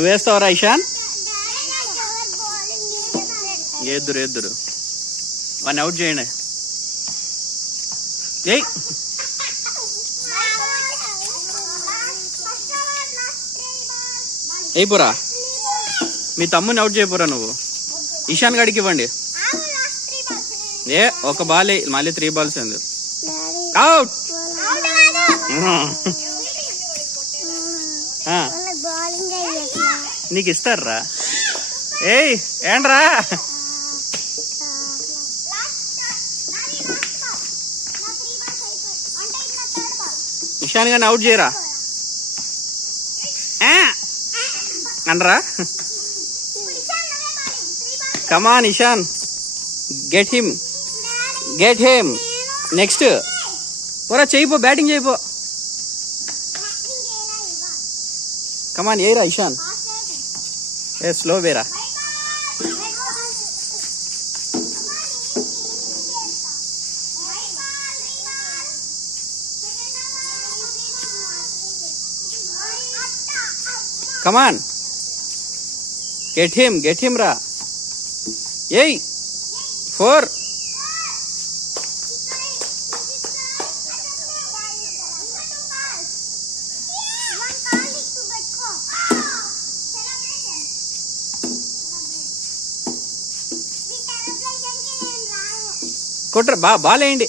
నువ్వు వేస్తావరా ఇషాన్? ఎద్దురు వాడిని అవుట్ చేయండి. ఏయ్ అయిపోరా, మీ తమ్ముని అవుట్ చేయపోరా నువ్వు. ఇషాన్ గడికి ఇవ్వండి. ఒక బాల్ మళ్ళీ 3 balls ఉంది. అవుట్. నీకు ఇస్తారా? ఏయ్ ఏంట్రా, ఇషాన్ గాని అవుట్ చేయరా అనరా? కమాన్ ఇషాన్, గెట్ హిమ్. నెక్స్ట్ పోరా, చేయిపో, బ్యాటింగ్ చేయిపో. కమాన్ ఏరా ఇషాన్. స్లో వేరా. కమాన్ గెట్ హిమ్ రా. ఏయ్ 4. కొట్రా, బాల్ వేయండి.